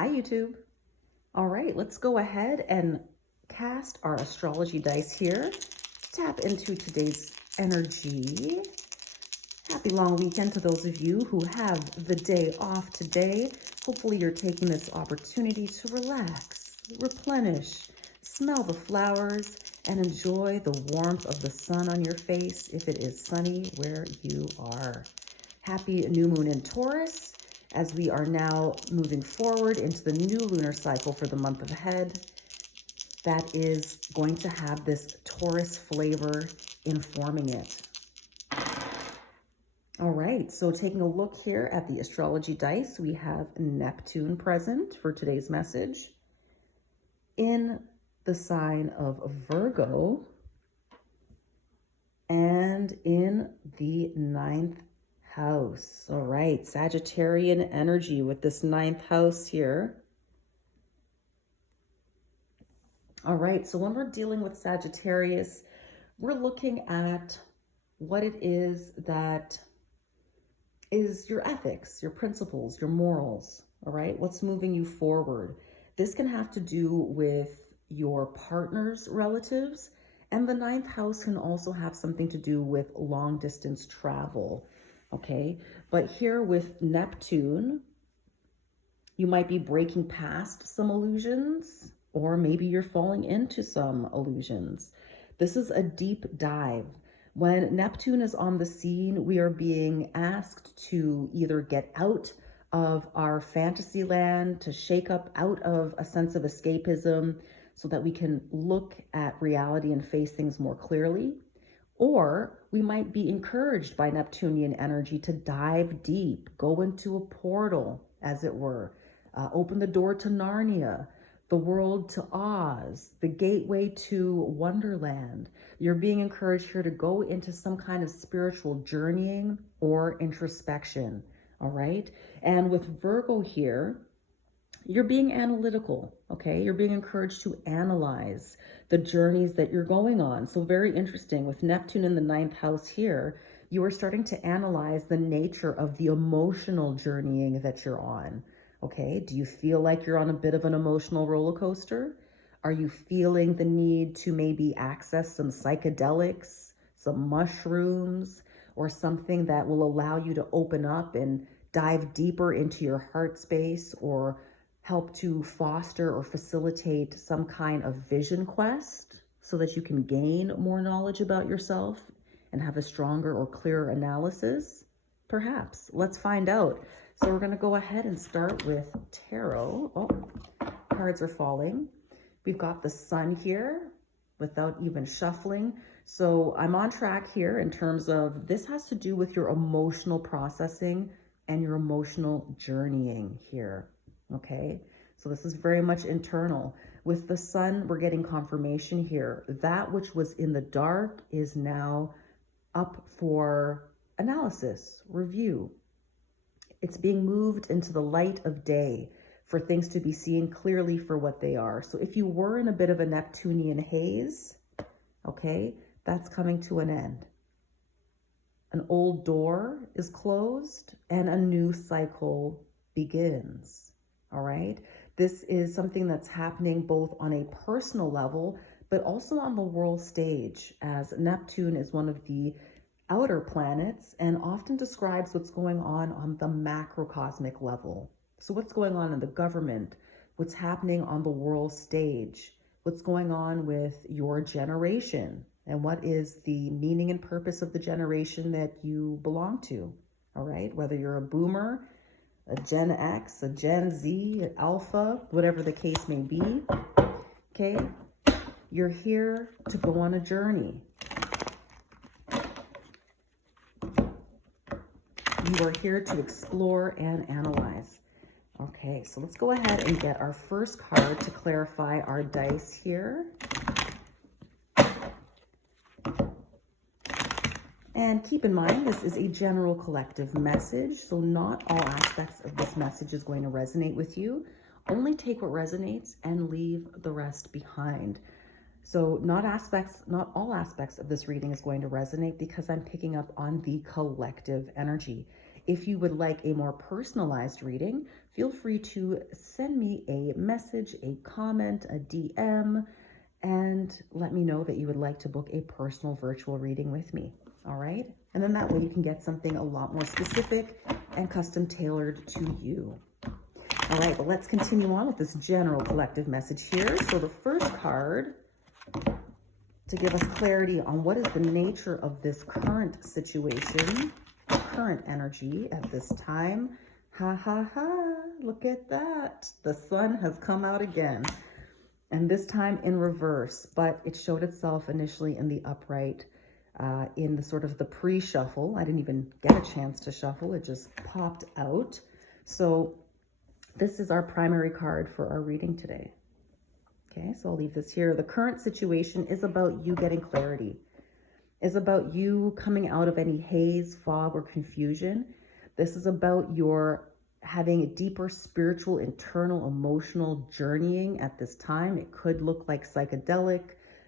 Hi, YouTube. All right, let's go ahead and cast our astrology dice here to tap into today's energy. Happy long weekend to those of you who have the day off today. Hopefully you're taking this opportunity to relax, replenish, smell the flowers, and enjoy the warmth of the sun on your face if it is sunny where you are. Happy new moon in Taurus, as we are now moving forward into the new lunar cycle for the month ahead. That is going to have this Taurus flavor informing it. All right, so taking a look here at the astrology dice, we have Neptune present for today's message in the sign of Virgo and in the 9th house. All right, Sagittarian energy with this 9th house here. All right, so when we're dealing with Sagittarius, we're looking at what it is that is your ethics, your principles, your morals, all right? What's moving you forward? This can have to do with your partner's relatives, and the 9th house can also have something to do with long distance travel, okay? But here with Neptune, you might be breaking past some illusions, or maybe you're falling into some illusions. This is a deep dive. When Neptune is on the scene, we are being asked to either get out of our fantasy land, to shake up out of a sense of escapism so that we can look at reality and face things more clearly. Or we might be encouraged by Neptunian energy to dive deep, go into a portal, as it were, open the door to Narnia, the world to Oz, the gateway to Wonderland. You're being encouraged here to go into some kind of spiritual journeying or introspection, all right? And with Virgo here, you're being analytical, okay? You're being encouraged to analyze the journeys that you're going on. So very interesting, with Neptune in the 9th house here, you are starting to analyze the nature of the emotional journeying that you're on. Okay, do you feel like you're on a bit of an emotional roller coaster? Are you feeling the need to maybe access some psychedelics, some mushrooms, or something that will allow you to open up and dive deeper into your heart space, or help to foster or facilitate some kind of vision quest so that you can gain more knowledge about yourself and have a stronger or clearer analysis? Perhaps. Let's find out. So we're going to go ahead and start with tarot. Oh, cards are falling. We've got the sun here without even shuffling. So I'm on track here in terms of this has to do with your emotional processing and your emotional journeying here. Okay, so this is very much internal. With the sun, we're getting confirmation here. That which was in the dark is now up for analysis, review. It's being moved into the light of day for things to be seen clearly for what they are. So if you were in a bit of a Neptunian haze, okay, that's coming to an end. An old door is closed and a new cycle begins, all right? This is something that's happening both on a personal level, but also on the world stage, as Neptune is one of the outer planets and often describes what's going on the macrocosmic level. So what's going on in the government, what's happening on the world stage, what's going on with your generation, and what is the meaning and purpose of the generation that you belong to, all right? Whether you're a boomer, a Gen X, a Gen Z, an Alpha, whatever the case may be, okay? You're here to go on a journey. You are here to explore and analyze. Okay, so let's go ahead and get our first card to clarify our dice here. And keep in mind, this is a general collective message, so not all aspects of this message is going to resonate with you. Only take what resonates and leave the rest behind. So not all aspects of this reading is going to resonate because I'm picking up on the collective energy. If you would like a more personalized reading, feel free to send me a message, a comment, a DM, and let me know that you would like to book a personal virtual reading with me. All right? And then that way you can get something a lot more specific and custom tailored to you. All right, well, let's continue on with this general collective message here. So the first card to give us clarity on what is the nature of this current situation, current energy at this time. Ha ha ha, look at that. The sun has come out again. And this time in reverse, but it showed itself initially in the upright, in the sort of the pre-shuffle. I didn't even get a chance to shuffle. It just popped out. So this is our primary card for our reading today. Okay, so I'll leave this here. The current situation is about you getting clarity, is about you coming out of any haze, fog, or confusion. This is about your having a deeper spiritual, internal, emotional journeying at this time. It could look like psychedelic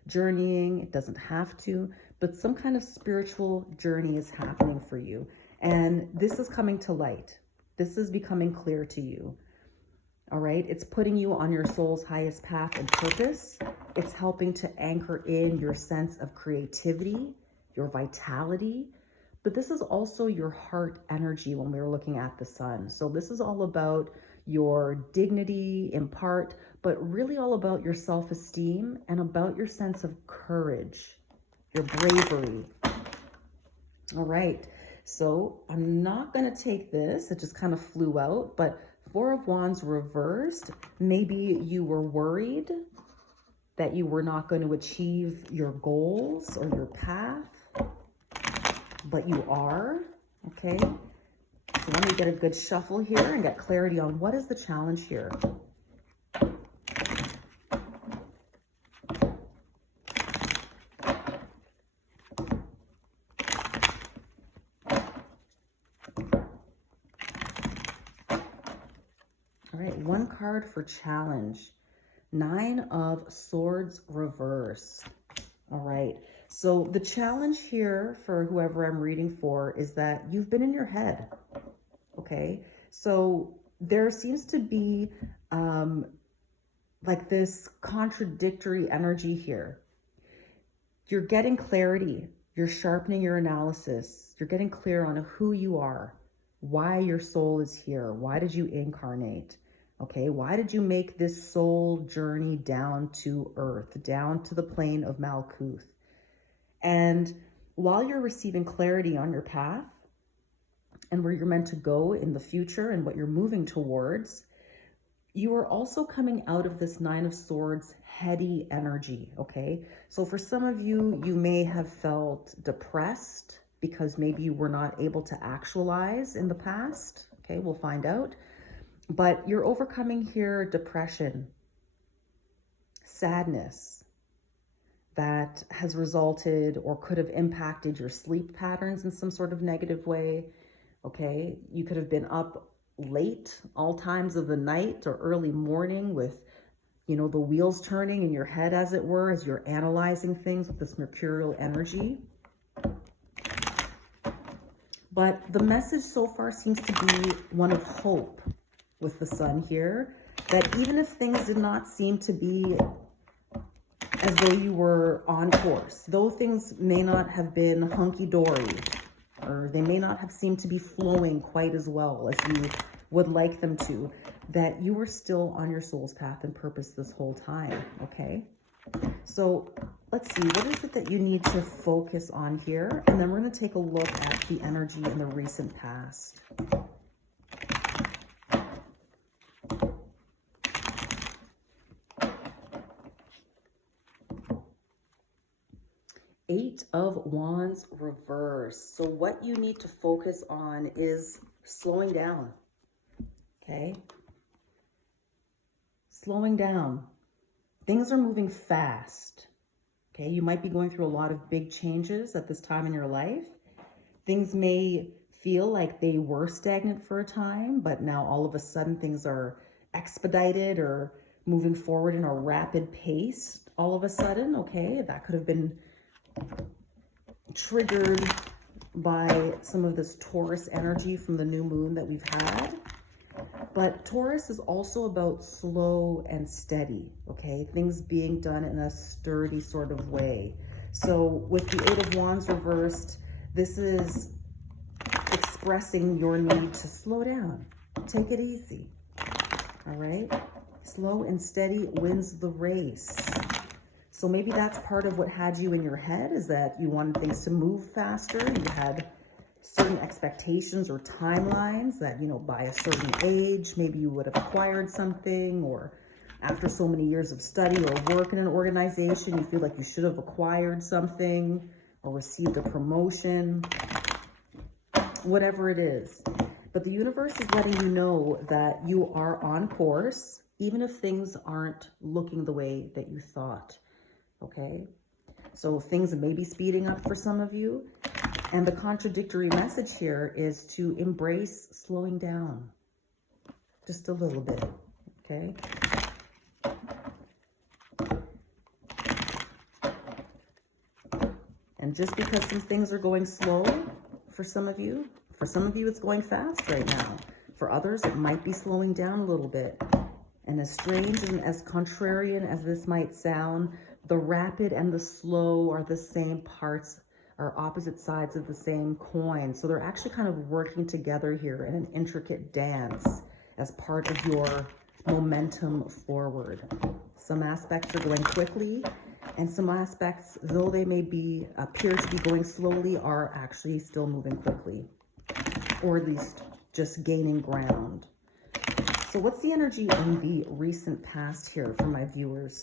journeying. It doesn't have to, but some kind of spiritual journey is happening for you. And this is coming to light. This is becoming clear to you. All right, it's putting you on your soul's highest path and purpose. It's helping to anchor in your sense of creativity, your vitality, but this is also your heart energy when we were looking at the sun. So this is all about your dignity in part, but really all about your self-esteem and about your sense of courage, your bravery. All right, so I'm not going to take this. It just kind of flew out, but Four of Wands reversed. Maybe you were worried that you were not going to achieve your goals or your path, but you are, okay? So let me get a good shuffle here and get clarity on what is the challenge here. All right, one card for challenge. Nine of Swords reverse. All right, so the challenge here for whoever I'm reading for is that you've been in your head, okay? So there seems to be like this contradictory energy here. You're getting clarity. You're sharpening your analysis. You're getting clear on who you are, why your soul is here. Why did you incarnate? Okay, why did you make this soul journey down to earth, down to the plane of Malkuth? And while you're receiving clarity on your path and where you're meant to go in the future and what you're moving towards, you are also coming out of this Nine of Swords heady energy, okay? So for some of you, you may have felt depressed because maybe you were not able to actualize in the past. Okay, we'll find out. But you're overcoming here depression, sadness that has resulted or could have impacted your sleep patterns in some sort of negative way. Okay, you could have been up late all times of the night or early morning with, you know, the wheels turning in your head, as it were, as you're analyzing things with this mercurial energy. But the message so far seems to be one of hope with the sun here, that even if things did not seem to be as though you were on course, though things may not have been hunky-dory, or they may not have seemed to be flowing quite as well as you would like them to, that you were still on your soul's path and purpose this whole time, okay? So let's see, what is it that you need to focus on here? And then we're going to take a look at the energy in the recent past. Eight of Wands reverse. So what you need to focus on is slowing down, okay? Slowing down. Things are moving fast, okay? You might be going through a lot of big changes at this time in your life. Things may feel like they were stagnant for a time, but now all of a sudden things are expedited or moving forward in a rapid pace all of a sudden, okay? That could have been triggered by some of this Taurus energy from the new moon that we've had. But Taurus is also about slow and steady, okay? Things being done in a sturdy sort of way. So with the Eight of Wands reversed, this is expressing your need to slow down. Take it easy, all right? Slow and steady wins the race. So maybe that's part of what had you in your head, is that you wanted things to move faster. You had certain expectations or timelines that, you know, by a certain age, maybe you would have acquired something, or after so many years of study or work in an organization, you feel like you should have acquired something or received a promotion, whatever it is. But the universe is letting you know that you are on course, even if things aren't looking the way that you thought, okay? So things may be speeding up for some of you. And the contradictory message here is to embrace slowing down just a little bit, okay? And just because some things are going slow for some of you it's going fast right now. For others, it might be slowing down a little bit. And as strange and as contrarian as this might sound, the rapid and the slow are the same parts, are opposite sides of the same coin. So they're actually kind of working together here in an intricate dance as part of your momentum forward. Some aspects are going quickly, and some aspects, though they may appear to be going slowly, are actually still moving quickly, or at least just gaining ground. So what's the energy in the recent past here for my viewers?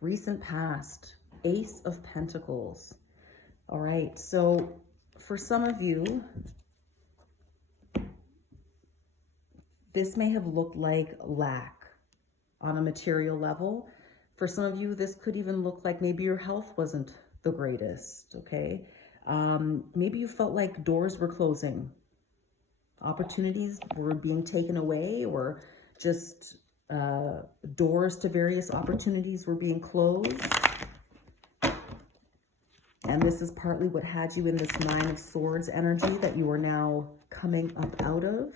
Recent past, Ace of Pentacles. All right, so for some of you, this may have looked like lack on a material level. For some of you, this could even look like maybe your health wasn't the greatest, okay? Maybe you felt like doors were closing, opportunities were being taken away, or just doors to various opportunities were being closed. And this is partly what had you in this Nine of Swords energy that you are now coming up out of.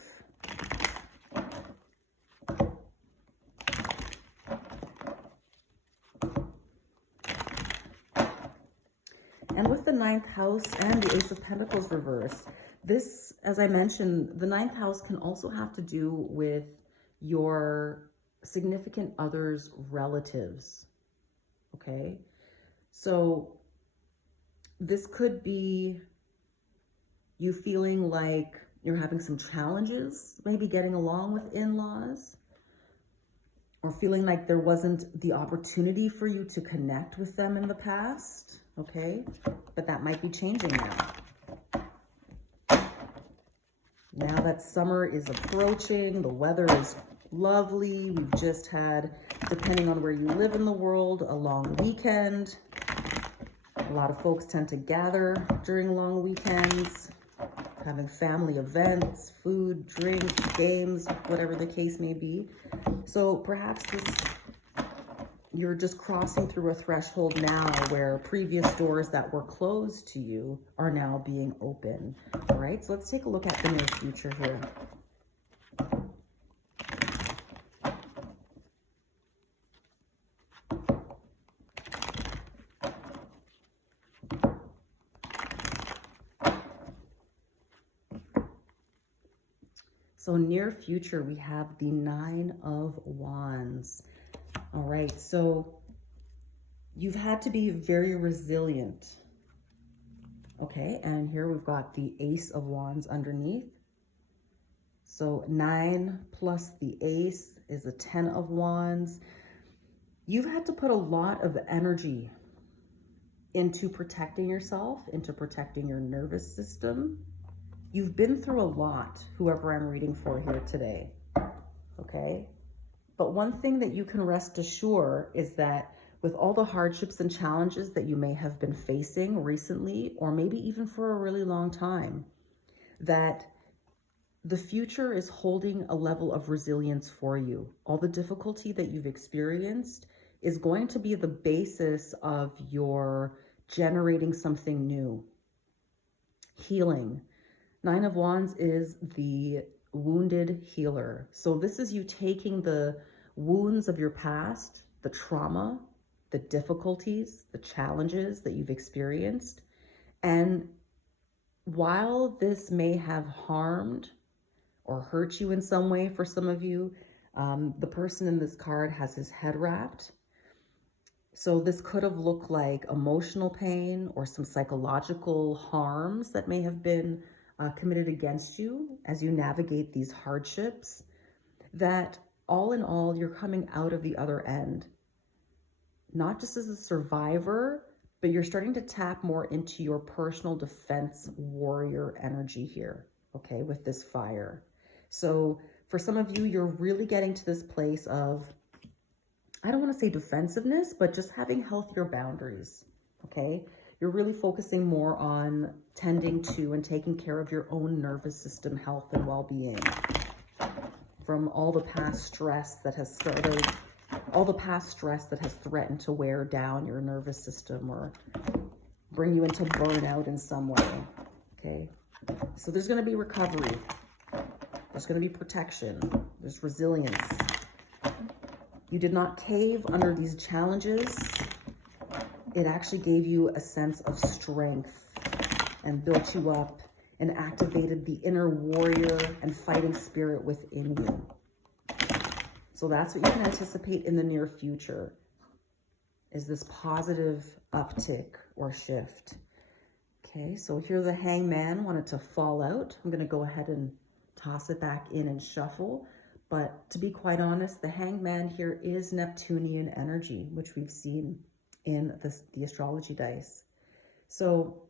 And with the ninth house and the Ace of Pentacles reversed, this, as I mentioned, the ninth house can also have to do with your significant other's relatives, okay? So this could be you feeling like you're having some challenges, maybe getting along with in-laws, or feeling like there wasn't the opportunity for you to connect with them in the past, okay? But that might be changing now. Now that summer is approaching, the weather is lovely. We've just had, depending on where you live in the world, a long weekend. A lot of folks tend to gather during long weekends, having family events, food, drink, games, whatever the case may be. So perhaps you're just crossing through a threshold now where previous doors that were closed to you are now being open. All right, so let's take a look at the near future here. So near future, we have the Nine of Wands. All right, so you've had to be very resilient. Okay, and here we've got the Ace of Wands underneath. So 9 plus the Ace is a 10 of Wands. You've had to put a lot of energy into protecting yourself, into protecting your nervous system. You've been through a lot, whoever I'm reading for here today, okay? But one thing that you can rest assured is that with all the hardships and challenges that you may have been facing recently, or maybe even for a really long time, that the future is holding a level of resilience for you. All the difficulty that you've experienced is going to be the basis of your generating something new. Healing. Nine of Wands is the wounded healer. So this is you taking the wounds of your past, the trauma, the difficulties, the challenges that you've experienced. And while this may have harmed or hurt you in some way for some of you, the person in this card has his head wrapped. So this could have looked like emotional pain or some psychological harms that may have been committed against you as you navigate these hardships, that all in all, you're coming out of the other end, not just as a survivor, but you're starting to tap more into your personal defense warrior energy here, okay, with this fire. So for some of you, you're really getting to this place of, I don't want to say defensiveness, but just having healthier boundaries, okay? You're really focusing more on tending to and taking care of your own nervous system health and well-being from all the past stress that has started, all the past stress that has threatened to wear down your nervous system or bring you into burnout in some way, okay? So there's going to be recovery. There's going to be protection. There's resilience. You did not cave under these challenges. It actually gave you a sense of strength and built you up and activated the inner warrior and fighting spirit within you. So that's what you can anticipate in the near future, is this positive uptick or shift. Okay, so here the Hangman wanted to fall out. I'm going to go ahead and toss it back in and shuffle. But to be quite honest, the Hangman here is Neptunian energy, which we've seen in the astrology dice. So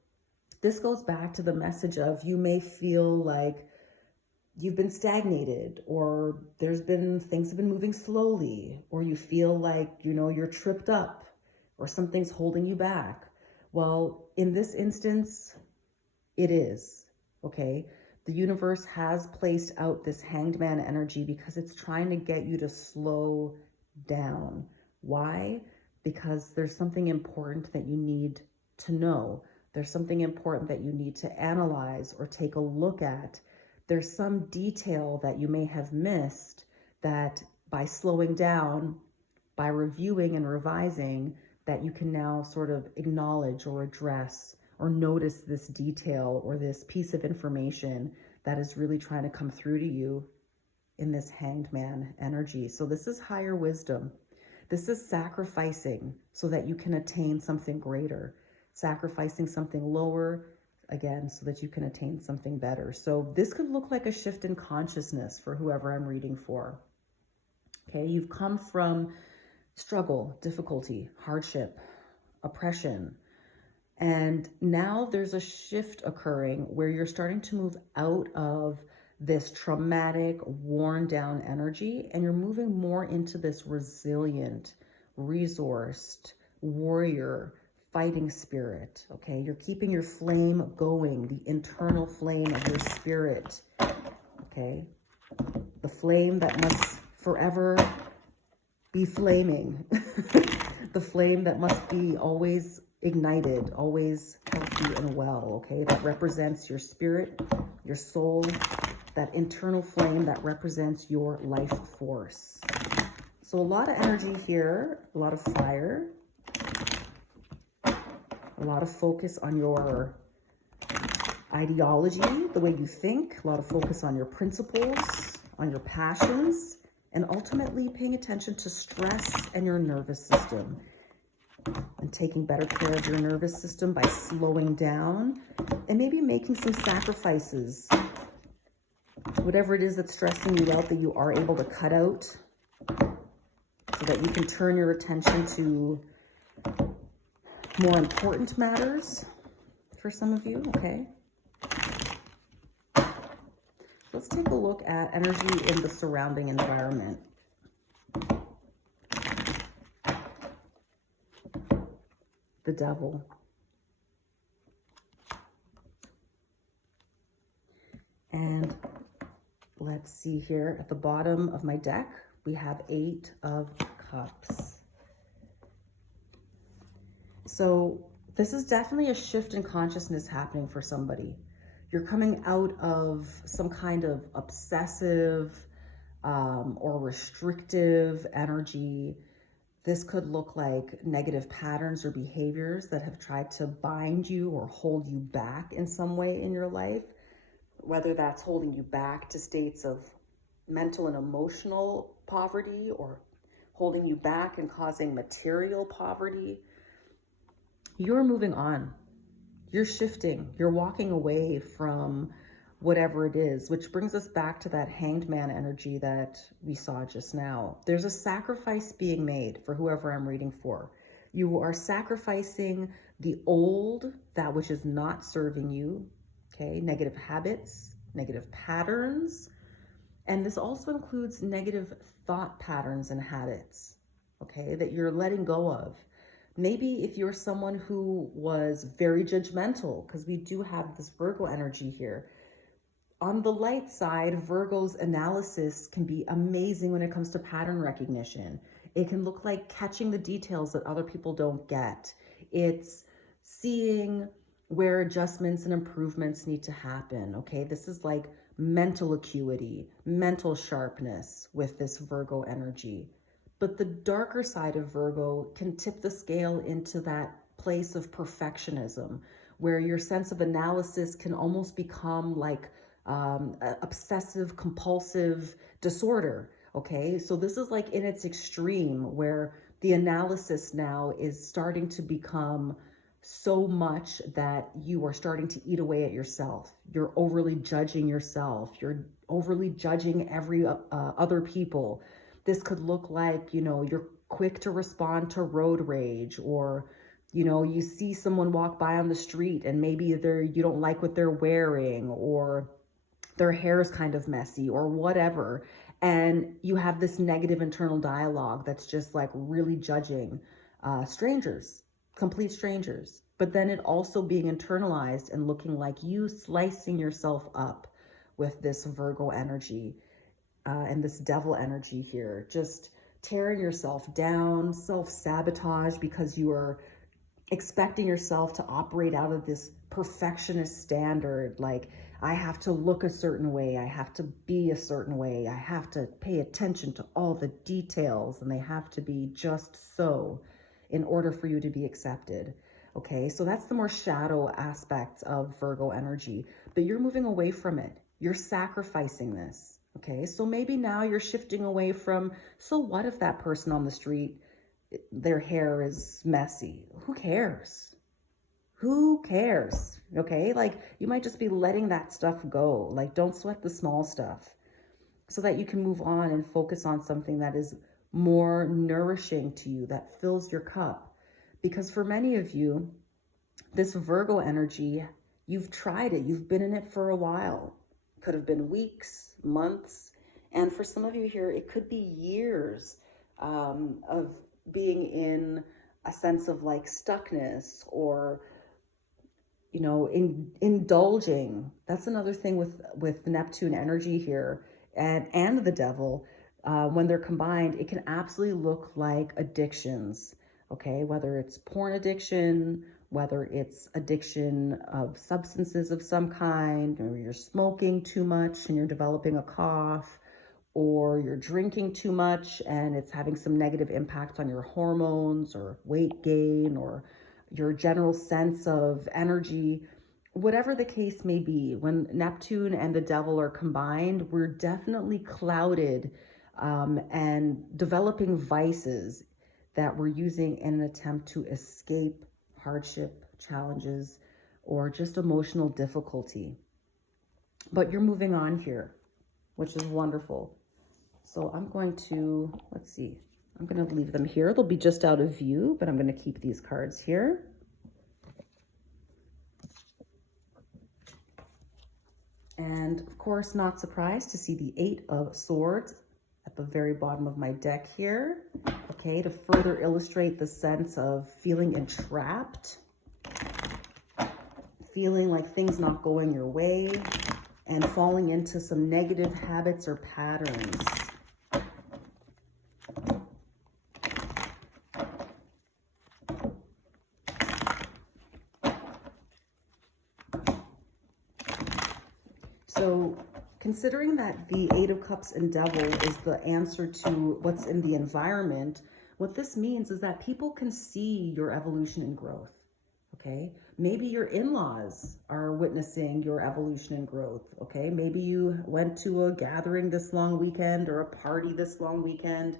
this goes back to the message of, you may feel like you've been stagnated, or things have been moving slowly, or you feel like, you're tripped up or something's holding you back. Well, in this instance, it is, okay? The universe has placed out this Hanged Man energy because it's trying to get you to slow down. Why? Because there's something important that you need to know. There's something important that you need to analyze or take a look at. There's some detail that you may have missed that by slowing down, by reviewing and revising, that you can now sort of acknowledge or address or notice this detail or this piece of information that is really trying to come through to you in this Hanged Man energy. So this is higher wisdom. This is sacrificing so that you can attain something greater, sacrificing something lower, again, so that you can attain something better. So this could look like a shift in consciousness for whoever I'm reading for. Okay, you've come from struggle, difficulty, hardship, oppression, and now there's a shift occurring where you're starting to move out of this traumatic, worn down energy, and you're moving more into this resilient, resourced, warrior, fighting spirit, okay? You're keeping your flame going, the internal flame of your spirit, okay? The flame that must forever be flaming. The flame that must be always ignited, always healthy and well, okay? That represents your spirit, your soul, that internal flame that represents your life force. So a lot of energy here, a lot of fire, a lot of focus on your ideology, the way you think, a lot of focus on your principles, on your passions, and ultimately paying attention to stress and your nervous system, and taking better care of your nervous system by slowing down and maybe making some sacrifices. Whatever it is that's stressing you out, that you are able to cut out so that you can turn your attention to more important matters for some of you, okay? Let's take a look at energy in the surrounding environment. The Devil. And let's see here at the bottom of my deck, we have 8 of Cups. So this is definitely a shift in consciousness happening for somebody. You're coming out of some kind of obsessive or restrictive energy. This could look like negative patterns or behaviors that have tried to bind you or hold you back in some way in your life, whether that's holding you back to states of mental and emotional poverty, or holding you back and causing material poverty. You're moving on. You're shifting. You're walking away from whatever it is, which brings us back to that hanged man energy that we saw just now. There's a sacrifice being made for whoever I'm reading for. You are sacrificing the old, that which is not serving you, okay? Negative habits, negative patterns, and this also includes negative thought patterns and habits, okay, that you're letting go of. Maybe if you're someone who was very judgmental, because we do have this Virgo energy here. On the light side, Virgo's analysis can be amazing when it comes to pattern recognition. It can look like catching the details that other people don't get. It's seeing where adjustments and improvements need to happen, okay? This is like mental acuity, mental sharpness with this Virgo energy. But the darker side of Virgo can tip the scale into that place of perfectionism, where your sense of analysis can almost become like obsessive compulsive disorder, okay? So this is like in its extreme, where the analysis now is starting to become so much that you are starting to eat away at yourself. You're overly judging yourself. You're overly judging every other people. This could look like, you know, you're quick to respond to road rage, or, you know, you see someone walk by on the street and maybe you don't like what they're wearing, or their hair is kind of messy or whatever. And you have this negative internal dialogue that's just like really judging strangers, complete strangers. But then it also being internalized and looking like you slicing yourself up with this Virgo energy. And this devil energy here, just tearing yourself down, self-sabotage, because you are expecting yourself to operate out of this perfectionist standard. Like, I have to look a certain way, I have to be a certain way, I have to pay attention to all the details, and they have to be just so in order for you to be accepted. Okay, so that's the more shadow aspects of Virgo energy, but you're moving away from it. You're sacrificing this. Okay, so maybe now you're shifting away from, so what if that person on the street, their hair is messy? Who cares? Who cares? Okay, like you might just be letting that stuff go. Like, don't sweat the small stuff, so that you can move on and focus on something that is more nourishing to you, that fills your cup. Because for many of you, this Virgo energy, you've tried it, you've been in it for a while. Could have been weeks, months, and for some of you here, it could be years of being in a sense of like stuckness, or, you know, indulging. That's another thing with Neptune energy here and the devil. When they're combined, it can absolutely look like addictions, okay? Whether it's porn addiction, whether it's addiction of substances of some kind, or you're smoking too much and you're developing a cough, or you're drinking too much and it's having some negative impact on your hormones, or weight gain, or your general sense of energy. Whatever the case may be, when Neptune and the devil are combined, we're definitely clouded and developing vices that we're using in an attempt to escape hardship, challenges, or just emotional difficulty. But you're moving on here, which is wonderful. So I'm going to, let's see, I'm going to leave them here. They'll be just out of view, but I'm going to keep these cards here. And of course, not surprised to see the 8 of Swords at the very bottom of my deck here. Okay, to further illustrate the sense of feeling entrapped, feeling like things not going your way, and falling into some negative habits or patterns. So considering that the Eight of Cups and Devil is the answer to what's in the environment, what this means is that people can see your evolution and growth, okay? Maybe your in-laws are witnessing your evolution and growth, okay? Maybe you went to a gathering this long weekend or a party this long weekend,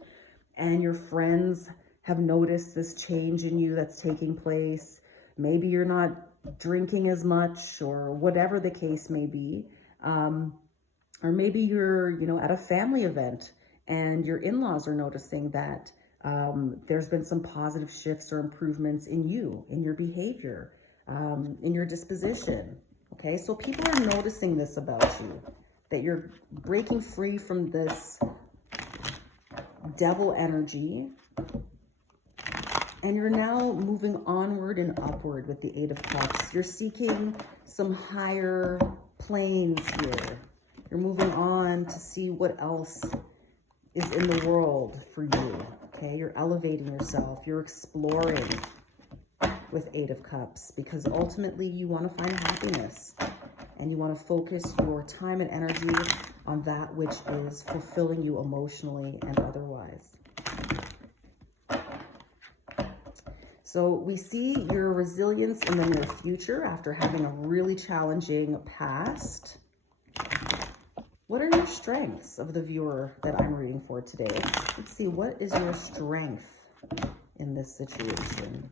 and your friends have noticed this change in you that's taking place. Maybe you're not drinking as much, or whatever the case may be. Or maybe you're, at a family event and your in-laws are noticing that there's been some positive shifts or improvements in you, in your behavior, in your disposition. Okay, so people are noticing this about you, that you're breaking free from this devil energy, and you're now moving onward and upward with the Eight of Cups. You're seeking some higher planes here. You're moving on to see what else is in the world for you, okay? You're elevating yourself. You're exploring with Eight of Cups, because ultimately you want to find happiness, and you want to focus your time and energy on that which is fulfilling you emotionally and otherwise. So we see your resilience in the near future after having a really challenging past. What are your strengths of the viewer that I'm reading for today? Let's see, what is your strength in this situation?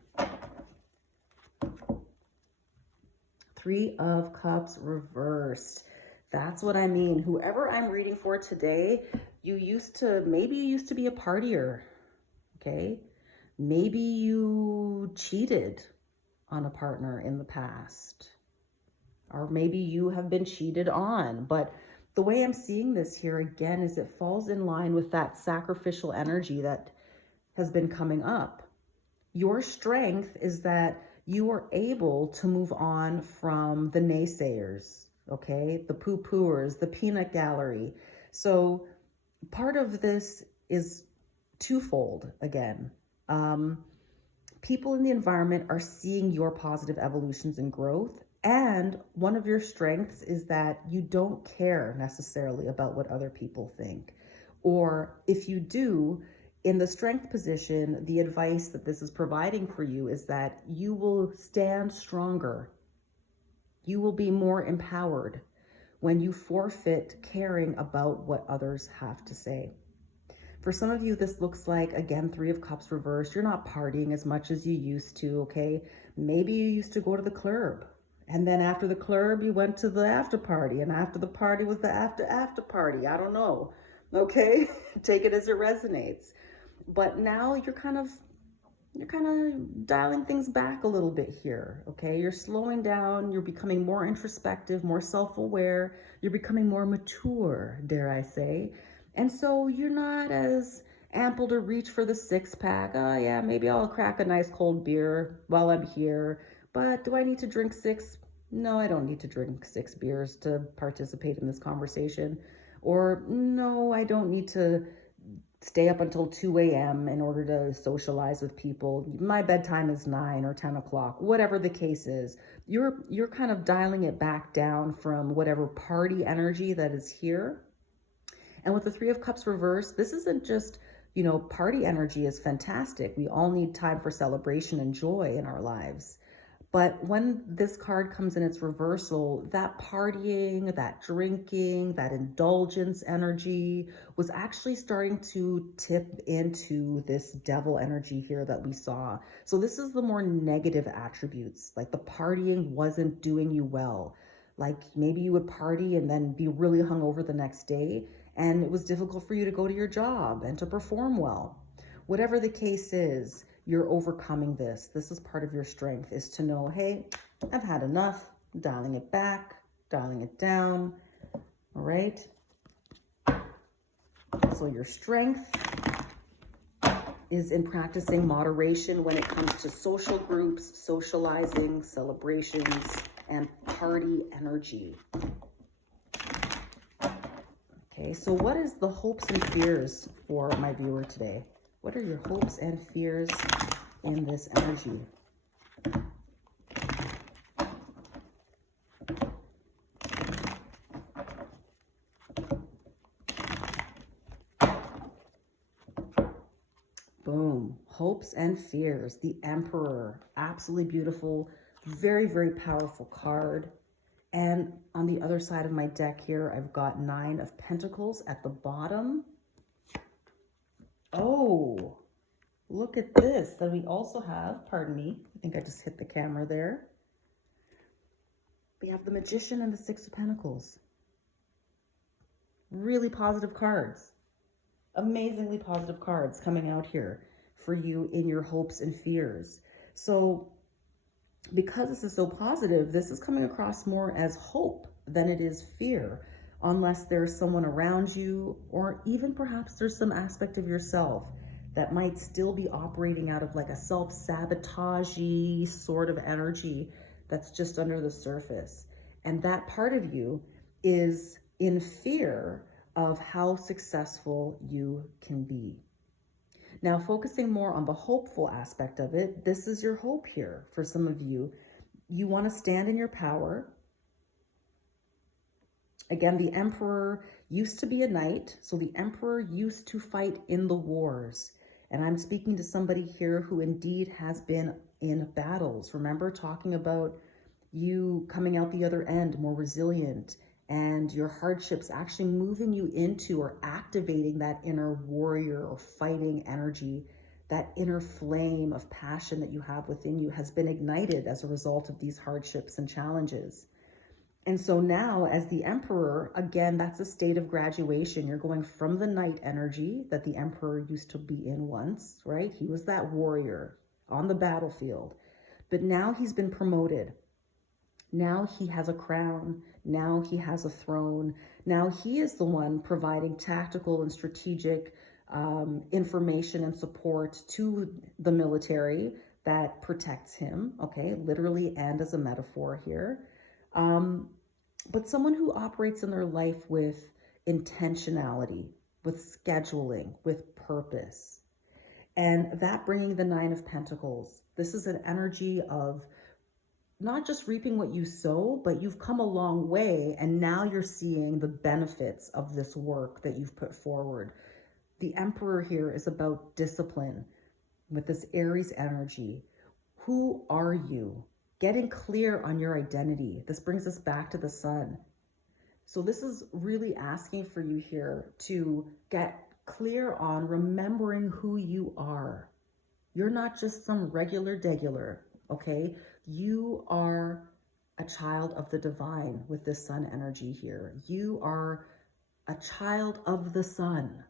Three of Cups reversed. That's what I mean. Whoever I'm reading for today, maybe you used to be a partier, okay? Maybe you cheated on a partner in the past, or maybe you have been cheated on. But the way I'm seeing this here again is it falls in line with that sacrificial energy that has been coming up. Your strength is that you are able to move on from the naysayers, okay? The poo-pooers, the peanut gallery. So part of this is twofold again. People in the environment are seeing your positive evolutions and growth. And one of your strengths is that you don't care necessarily about what other people think. Or if you do, in the strength position, the advice that this is providing for you is that you will stand stronger. You will be more empowered when you forfeit caring about what others have to say. For some of you, this looks like, again, Three of Cups reversed. You're not partying as much as you used to, okay? Maybe you used to go to the club. And then after the club, you went to the after party. And after the party was the after party. I don't know, okay? Take it as it resonates. But now you're kind of dialing things back a little bit here, okay? You're slowing down. You're becoming more introspective, more self-aware. You're becoming more mature, dare I say. And so you're not as ample to reach for the six-pack. Oh, yeah, maybe I'll crack a nice cold beer while I'm here. But do I need to drink six? No, I don't need to drink 6 beers to participate in this conversation. Or no, I don't need to stay up until 2 a.m. in order to socialize with people. My bedtime is 9 or 10 o'clock, whatever the case is. You're kind of dialing it back down from whatever party energy that is here. And with the Three of Cups reversed, this isn't just, party energy is fantastic. We all need time for celebration and joy in our lives. But when this card comes in its reversal, that partying, that drinking, that indulgence energy was actually starting to tip into this devil energy here that we saw. So this is the more negative attributes, like the partying wasn't doing you well. Like maybe you would party and then be really hungover the next day, and it was difficult for you to go to your job and to perform well. Whatever the case is, you're overcoming this. This is part of your strength, is to know, hey, I've had enough. I'm dialing it back, dialing it down. All right. So your strength is in practicing moderation when it comes to social groups, socializing, celebrations, and party energy. Okay, so what is the hopes and fears for my viewer today? What are your hopes and fears in this energy? hopes and fears, the Emperor, absolutely beautiful, very, very powerful card. And on the other side of my deck here, I've got 9 of Pentacles at the bottom. Oh, look at this. Then we also have, pardon me, I think I just hit the camera there. We have the Magician and the 6 of Pentacles. Really positive cards. Amazingly positive cards coming out here for you in your hopes and fears. So because this is so positive, this is coming across more as hope than it is fear, unless there's someone around you, or even perhaps there's some aspect of yourself that might still be operating out of like a self-sabotage-y sort of energy that's just under the surface. And that part of you is in fear of how successful you can be. Now, focusing more on the hopeful aspect of it, this is your hope here for some of you. You want to stand in your power. Again, the Emperor used to be a knight, so the Emperor used to fight in the wars. And I'm speaking to somebody here who indeed has been in battles. Remember talking about you coming out the other end more resilient, and your hardships actually moving you into or activating that inner warrior or fighting energy. That inner flame of passion that you have within you has been ignited as a result of these hardships and challenges. And so now as the Emperor, again, that's a state of graduation. You're going from the knight energy that the Emperor used to be in once, right? He was that warrior on the battlefield, but now he's been promoted. Now he has a crown. Now he has a throne. Now he is the one providing tactical and strategic information and support to the military that protects him, okay, literally and as a metaphor here. But someone who operates in their life with intentionality, with scheduling, with purpose. And that bringing the 9 of Pentacles. This is an energy of not just reaping what you sow, but you've come a long way and now you're seeing the benefits of this work that you've put forward. The Emperor here is about discipline with this Aries energy. Who are you? Getting clear on your identity. This brings us back to the Sun. So this is really asking for you here to get clear on remembering who you are. You're not just some regular, okay? You are a child of the divine with this Sun energy here. You are a child of the sun,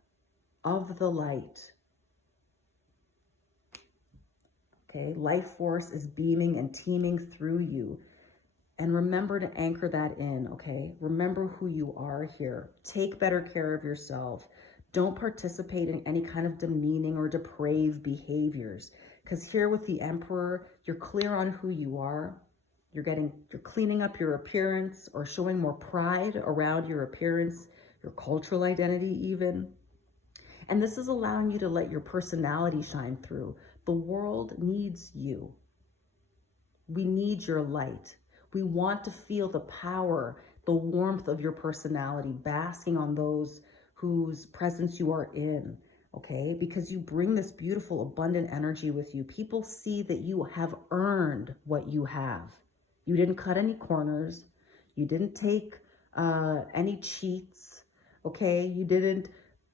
of the light. Okay, life force is beaming and teeming through you. And remember to anchor that in, okay? Remember who you are here. Take better care of yourself. Don't participate in any kind of demeaning or depraved behaviors. Because here with the Emperor, you're clear on who you are. You're cleaning up your appearance or showing more pride around your appearance, your cultural identity even. And this is allowing you to let your personality shine through. The world needs you. We need your light. We want to feel the power, the warmth of your personality, basking on those whose presence you are in, okay? Because you bring this beautiful, abundant energy with you. People see that you have earned what you have. You didn't cut any corners. You didn't take any cheats, okay? You didn't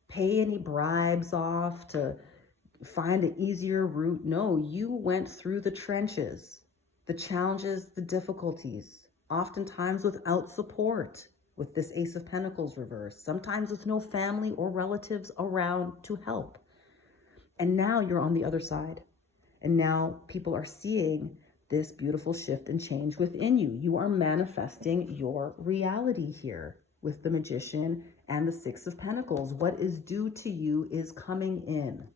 pay any bribes off to find an easier route. No, you went through the trenches. The challenges, the difficulties, oftentimes without support with this Ace of Pentacles reverse, sometimes with no family or relatives around to help. And now you're on the other side. And now people are seeing this beautiful shift and change within you. You are manifesting your reality here with the Magician and the 6 of Pentacles. What is due to you is coming in.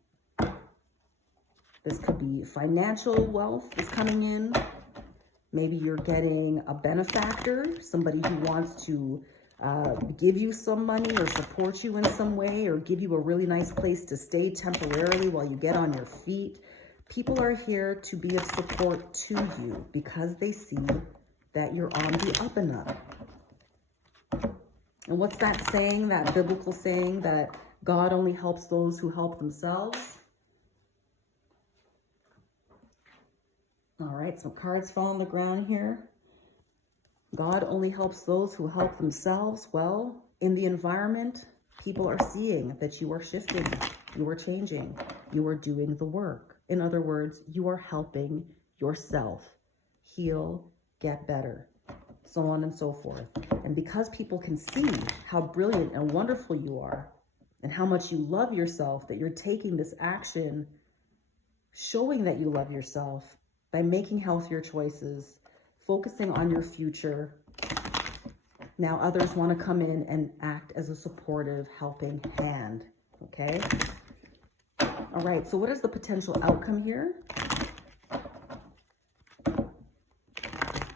This could be financial wealth is coming in. Maybe you're getting a benefactor, somebody who wants to give you some money or support you in some way or give you a really nice place to stay temporarily while you get on your feet. People are here to be of support to you because they see that you're on the up and up. And what's that saying, that biblical saying that God only helps those who help themselves? right, some cards fall on the ground here. God only helps those who help themselves. Well, in the environment, people are seeing that you are shifting, you are changing, you are doing the work. In other words, you are helping yourself heal, get better, so on and so forth. And because people can see how brilliant and wonderful you are and how much you love yourself, that you're taking this action, showing that you love yourself by making healthier choices, focusing on your future. Now others want to come in and act as a supportive, helping hand, okay? All right, so what is the potential outcome here?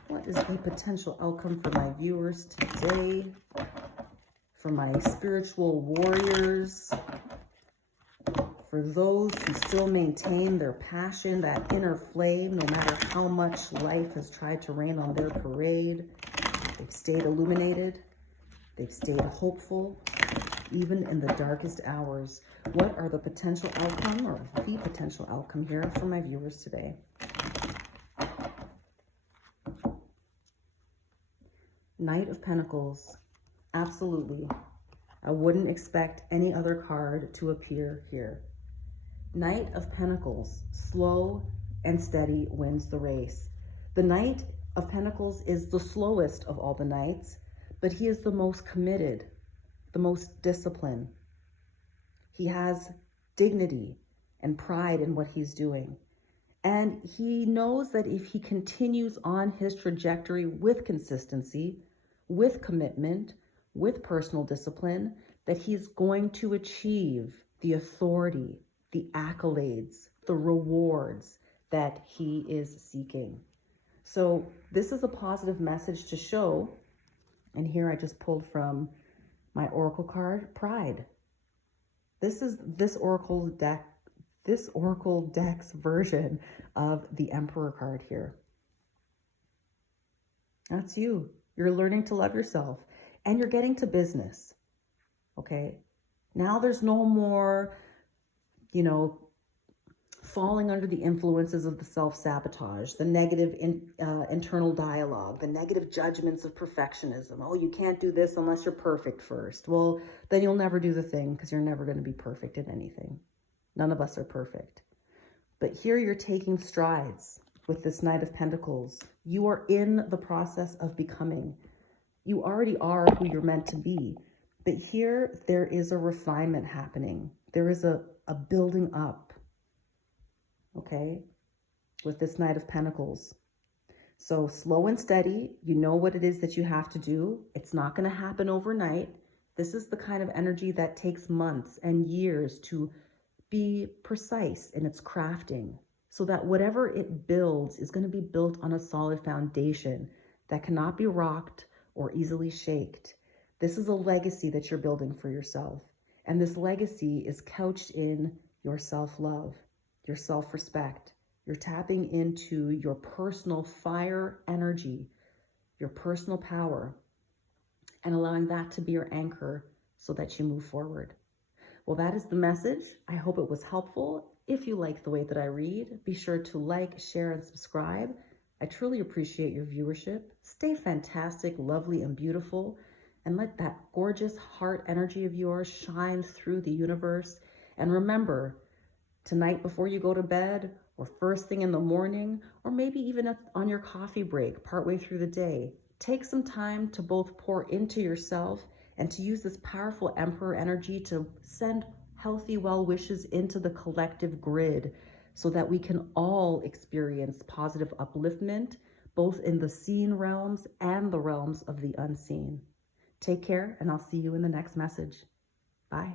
What is the potential outcome for my viewers today? For my spiritual warriors? For those who still maintain their passion, that inner flame, no matter how much life has tried to rain on their parade, they've stayed illuminated, they've stayed hopeful, even in the darkest hours. What are the potential outcome, or the potential outcome here for my viewers today? Knight of Pentacles, absolutely. I wouldn't expect any other card to appear here. Knight of Pentacles, slow and steady wins the race. The Knight of Pentacles is the slowest of all the knights, but he is the most committed, the most disciplined. He has dignity and pride in what he's doing. And he knows that if he continues on his trajectory with consistency, with commitment, with personal discipline, that he's going to achieve the authority, the accolades, the rewards that he is seeking. So this is a positive message to show. And here I just pulled from my oracle card, Pride. This is this oracle deck's version of the Emperor card here. That's you. You're learning to love yourself and you're getting to business. Okay. Now there's no more, falling under the influences of the self-sabotage, the negative internal dialogue, the negative judgments of perfectionism. Oh, you can't do this unless you're perfect first. Well, then you'll never do the thing because you're never going to be perfect at anything. None of us are perfect. But here you're taking strides with this Knight of Pentacles. You are in the process of becoming. You already are who you're meant to be. But here there is a refinement happening. There is a building up, okay, with this Knight of Pentacles. So slow and steady, you know what it is that you have to do. It's not going to happen overnight. This is the kind of energy that takes months and years to be precise in its crafting, so that whatever it builds is going to be built on a solid foundation that cannot be rocked or easily shaked. This is a legacy that you're building for yourself. And this legacy is couched in your self-love, your self-respect. You're tapping into your personal fire energy, your personal power, and allowing that to be your anchor so that you move forward. Well, that is the message. I hope it was helpful. If you like the way that I read, be sure to like, share, and subscribe. I truly appreciate your viewership. Stay fantastic, lovely, and beautiful. And let that gorgeous heart energy of yours shine through the universe. And remember, tonight before you go to bed, or first thing in the morning, or maybe even on your coffee break partway through the day, take some time to both pour into yourself and to use this powerful Emperor energy to send healthy well wishes into the collective grid so that we can all experience positive upliftment, both in the seen realms and the realms of the unseen. Take care, and I'll see you in the next message. Bye.